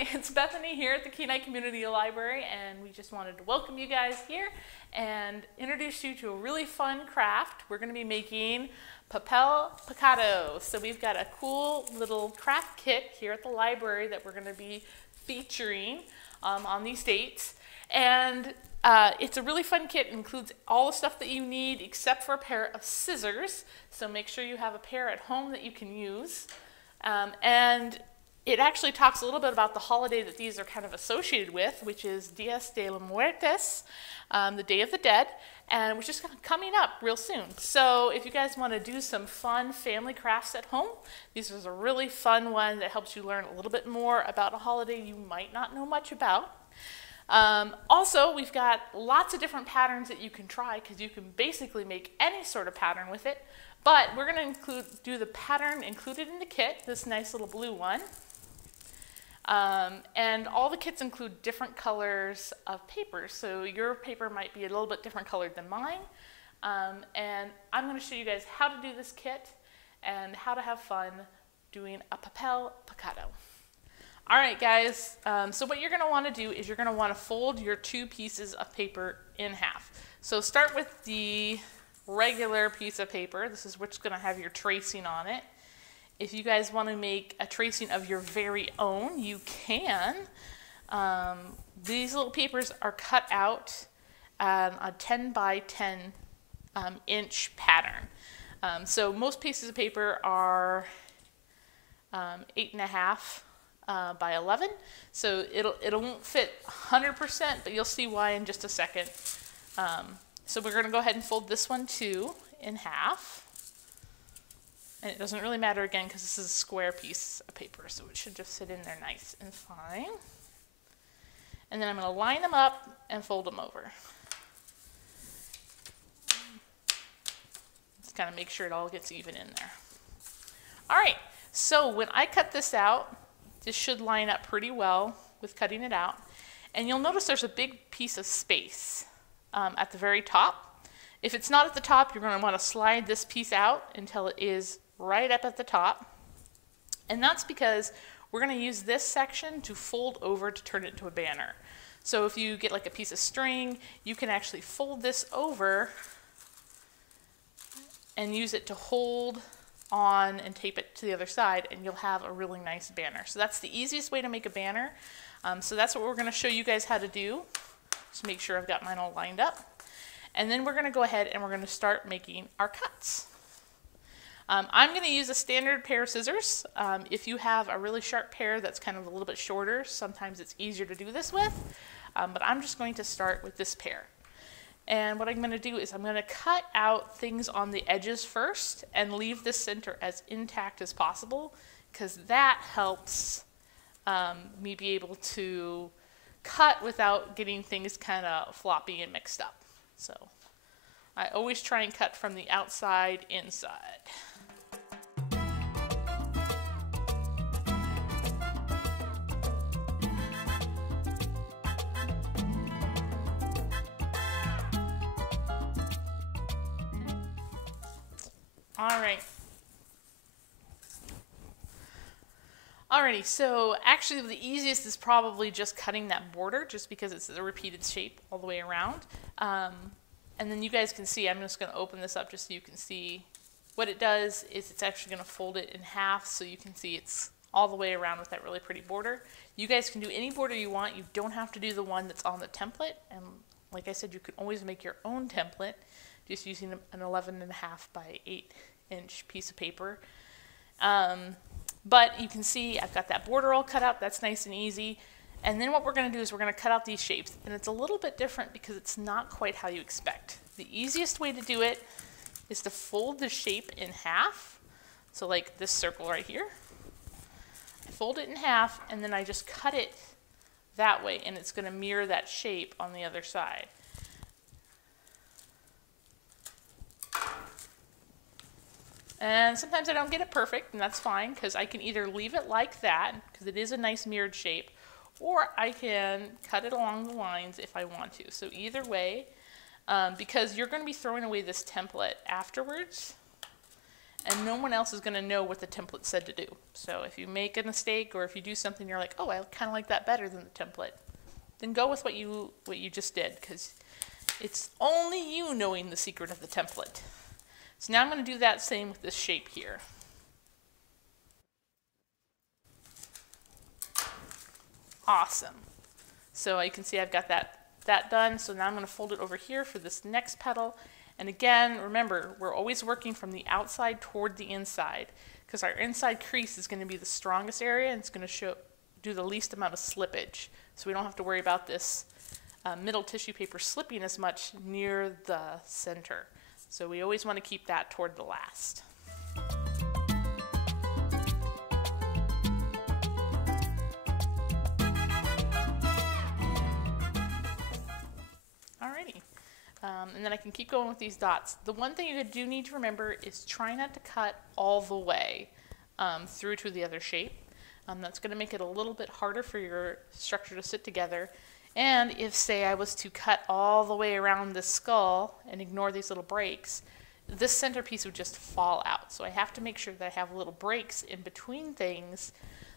It's Bethany here at the Kenai Community Library, and we just wanted to welcome you guys here and introduce you to a really fun craft. We're going to be making Papel Picado. So we've got a cool little craft kit here at the library that we're going to be featuring on these dates. And it's a really fun kit. It includes all the stuff that you need except for a pair of scissors. So make sure you have a pair at home that you can use. And it actually talks a little bit about the holiday that these are kind of associated with, which is Dias de los Muertos, the Day of the Dead, and which is coming up real soon. So if you guys want to do some fun family crafts at home, this is a really fun one that helps you learn a little bit more about a holiday you might not know much about. Also, we've got lots of different patterns that you can try because you can basically make any sort of pattern with it. But we're going to do the pattern included in the kit, this nice little blue one. And all the kits include different colors of paper. So your paper might be a little bit different colored than mine. And I'm going to show you guys how to do this kit and how to have fun doing a Papel Picado. All right, guys, so what you're going to want to do is you're going to want to fold your two pieces of paper in half. So start with the regular piece of paper. This is what's going to have your tracing on it. If you guys want to make a tracing of your very own, you can. These little papers are cut out a 10 by 10 inch pattern. So most pieces of paper are 8.5 by 11. So it won't fit 100%, but you'll see why in just a second. So we're going to go ahead and fold this one too in half. And it doesn't really matter again because this is a square piece of paper, so it should just sit in there nice and fine. And then I'm going to line them up and fold them over. Just kind of make sure it all gets even in there. All right, so when I cut this out, this should line up pretty well with cutting it out. And you'll notice there's a big piece of space at the very top. If it's not at the top, you're going to want to slide this piece out until it is right up at the top. And that's because we're going to use this section to fold over to turn it into a banner. So if you get like a piece of string, you can actually fold this over and use it to hold on and tape it to the other side, and you'll have a really nice banner. So that's the easiest way to make a banner. So that's what we're going to show you guys how to do. Just make sure I've got mine all lined up. And then we're going to go ahead and we're going to start making our cuts. I'm going to use a standard pair of scissors. If you have a really sharp pair that's kind of a little bit shorter, sometimes it's easier to do this with. But I'm just going to start with this pair. And what I'm going to do is I'm going to cut out things on the edges first and leave the center as intact as possible, because that helps me be able to cut without getting things kind of floppy and mixed up. So I always try and cut from the outside inside. Alrighty, so actually the easiest is probably just cutting that border, just because it's a repeated shape all the way around. And then you guys can see, I'm just going to open this up just so you can see what it does is it's actually going to fold it in half so you can see it's all the way around with that really pretty border. You guys can do any border you want. You don't have to do the one that's on the template. And like I said, you can always make your own template just using an 11.5 by 8 inch piece of paper. But you can see I've got that border all cut out. That's nice and easy. And then what we're going to do is we're going to cut out these shapes. And it's a little bit different because it's not quite how you expect. The easiest way to do it is to fold the shape in half. So like this circle right here. I fold it in half and then I just cut it that way. And it's going to mirror that shape on the other side. And sometimes I don't get it perfect, and that's fine, because I can either leave it like that, because it is a nice mirrored shape, or I can cut it along the lines if I want to. So either way, because you're going to be throwing away this template afterwards, and no one else is going to know what the template said to do. So if you make a mistake or if you do something you're like, oh, I kind of like that better than the template, then go with what you just did, because it's only you knowing the secret of the template. So now I'm going to do that same with this shape here. Awesome. So you can see I've got that done. So now I'm going to fold it over here for this next petal. And again, remember, we're always working from the outside toward the inside, because our inside crease is going to be the strongest area and it's going to do the least amount of slippage. So we don't have to worry about this middle tissue paper slipping as much near the center. So we always want to keep that toward the last. Alrighty. And then I can keep going with these dots. The one thing you do need to remember is try not to cut all the way through to the other shape. That's going to make it a little bit harder for your structure to sit together. And if, say, I was to cut all the way around the skull and ignore these little breaks, this centerpiece would just fall out. So I have to make sure that I have little breaks in between things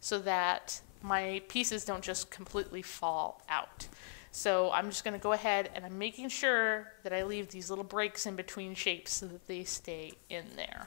so that my pieces don't just completely fall out. So I'm just going to go ahead and I'm making sure that I leave these little breaks in between shapes so that they stay in there.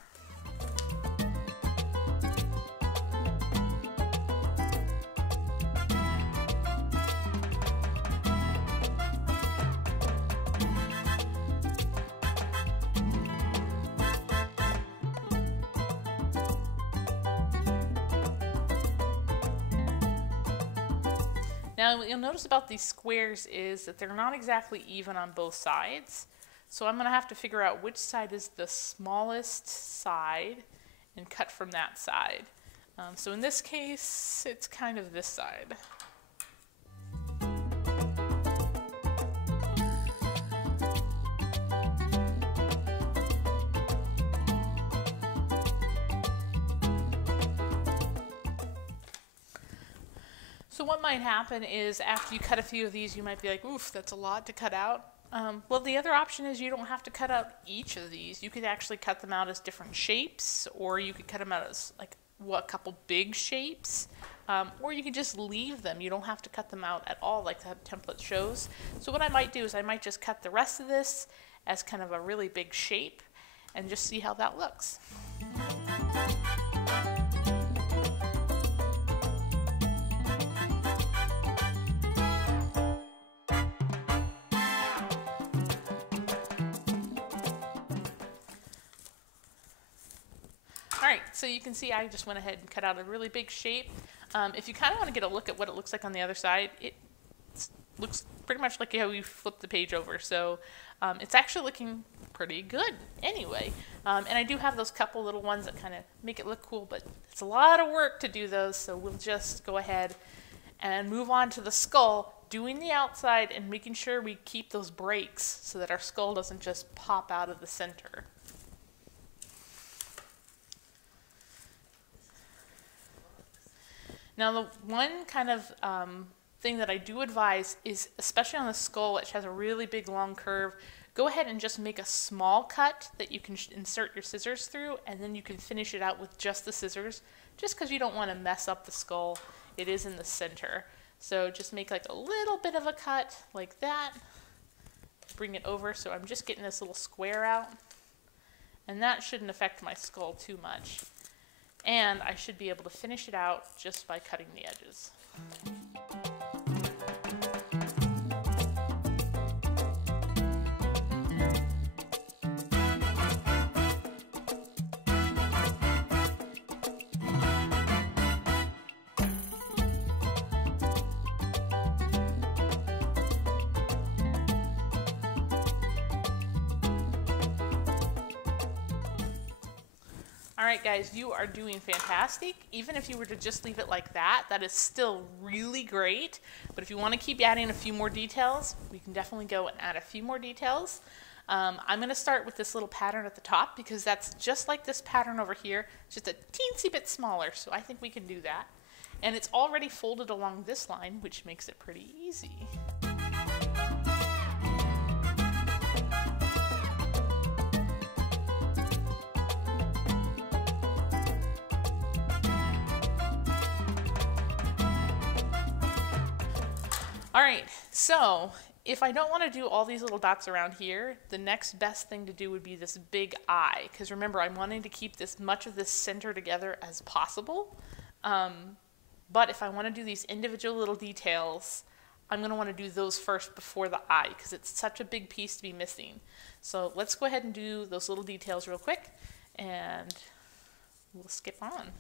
Now what you'll notice about these squares is that they're not exactly even on both sides. So I'm going to have to figure out which side is the smallest side and cut from that side. So in this case, it's kind of this side. So what might happen is after you cut a few of these, you might be like, oof, that's a lot to cut out. Well, the other option is you don't have to cut out each of these. You could actually cut them out as different shapes, or you could cut them out as like a couple big shapes, or you could just leave them. You don't have to cut them out at all like the template shows. So what I might do is I might just cut the rest of this as kind of a really big shape and just see how that looks. Alright, so you can see I just went ahead and cut out a really big shape. If you kind of want to get a look at what it looks like on the other side, it looks pretty much like how we flipped the page over. So it's actually looking pretty good anyway. And I do have those couple little ones that kind of make it look cool, but it's a lot of work to do those, so we'll just go ahead and move on to the skull, doing the outside and making sure we keep those breaks so that our skull doesn't just pop out of the center. Now the one kind of thing that I do advise is, especially on the skull which has a really big long curve, go ahead and just make a small cut that you can insert your scissors through, and then you can finish it out with just the scissors, just because you don't want to mess up the skull. It is in the center. So just make like a little bit of a cut like that, bring it over, so I'm just getting this little square out, and that shouldn't affect my skull too much. And I should be able to finish it out just by cutting the edges. Alright guys, you are doing fantastic. Even if you were to just leave it like that, that is still really great. But if you want to keep adding a few more details, we can definitely go and add a few more details. I'm going to start with this little pattern at the top because that's just like this pattern over here, just a teensy bit smaller, so I think we can do that. And it's already folded along this line, which makes it pretty easy. All right, so if I don't want to do all these little dots around here, the next best thing to do would be this big eye, because remember, I'm wanting to keep this much of this center together as possible. But if I want to do these individual little details, I'm going to want to do those first before the eye, because it's such a big piece to be missing. So let's go ahead and do those little details real quick, and we'll skip on.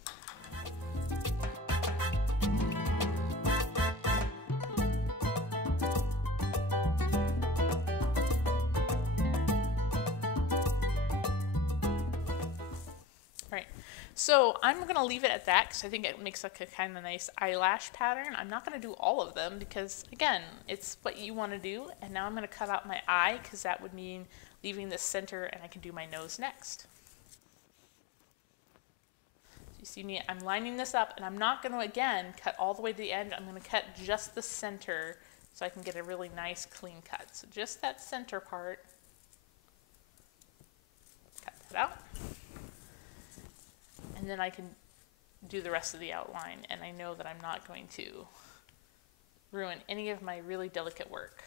So I'm going to leave it at that because I think it makes like a kind of nice eyelash pattern. I'm not going to do all of them because, again, it's what you want to do. And now I'm going to cut out my eye because that would mean leaving the center, and I can do my nose next. So you see me, I'm lining this up, and I'm not going to, again, cut all the way to the end. I'm going to cut just the center so I can get a really nice clean cut. So just that center part. Cut that out. And then I can do the rest of the outline, and I know that I'm not going to ruin any of my really delicate work.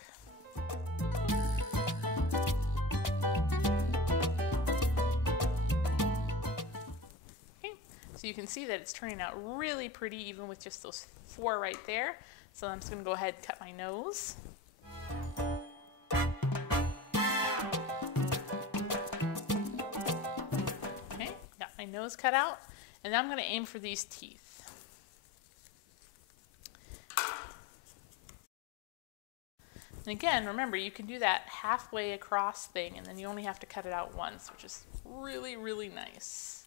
Okay, so you can see that it's turning out really pretty even with just those 4 right there. So I'm just going to go ahead and cut my nose. Nose cut out, and now I'm going to aim for these teeth. And again, remember, you can do that halfway across thing, and then you only have to cut it out once, which is really, really nice.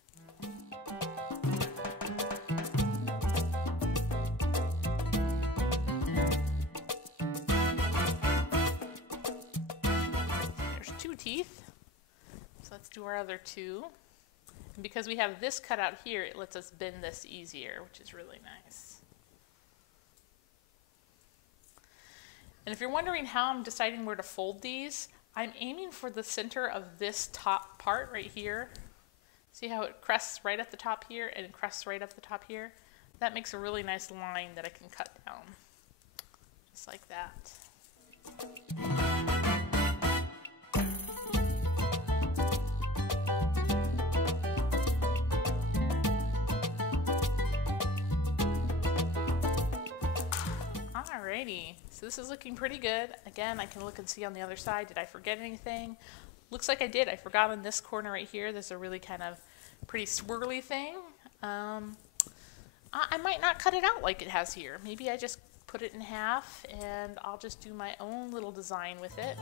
There's 2 teeth, so let's do our other 2. And because we have this cut out here, it lets us bend this easier, which is really nice. And if you're wondering how I'm deciding where to fold these, I'm aiming for the center of this top part right here. See how it crests right at the top here and it crests right up the top here? That makes a really nice line that I can cut down, just like that. Alrighty, so this is looking pretty good. Again, I can look and see on the other side. Did I forget anything? Looks like I did. I forgot on this corner right here. There's a really kind of pretty swirly thing. I might not cut it out like it has here. Maybe I just put it in half and I'll just do my own little design with it.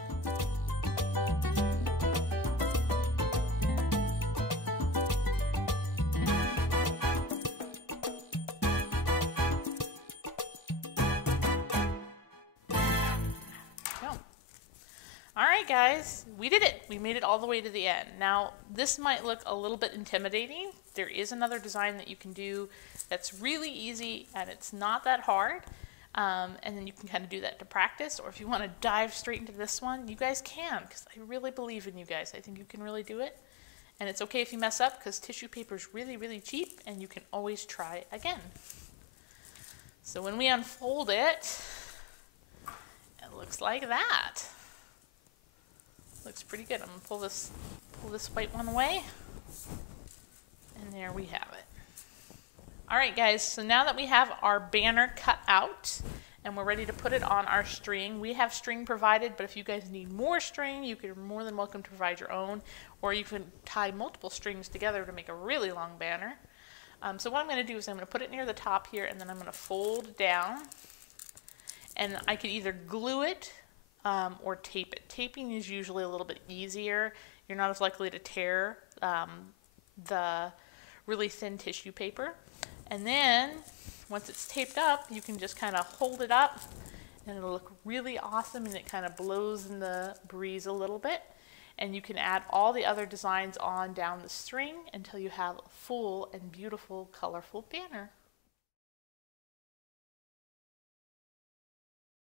Alright guys, we did it. We made it all the way to the end. Now this might look a little bit intimidating. There is another design that you can do that's really easy and it's not that hard. And then you can kind of do that to practice, or if you want to dive straight into this one, you guys can, because I really believe in you guys. I think you can really do it. And it's okay if you mess up because tissue paper is really, really cheap and you can always try again. So when we unfold it, it looks like that. Looks pretty good. I'm going to pull this white one away. And there we have it. Alright guys, so now that we have our banner cut out and we're ready to put it on our string, we have string provided, but if you guys need more string, you're more than welcome to provide your own, or you can tie multiple strings together to make a really long banner. So what I'm going to do is I'm going to put it near the top here, and then I'm going to fold down, and I could either glue it or tape it. Taping is usually a little bit easier. You're not as likely to tear the really thin tissue paper. And then once it's taped up, you can just kind of hold it up and it'll look really awesome, and it kind of blows in the breeze a little bit. And you can add all the other designs on down the string until you have a full and beautiful, colorful banner.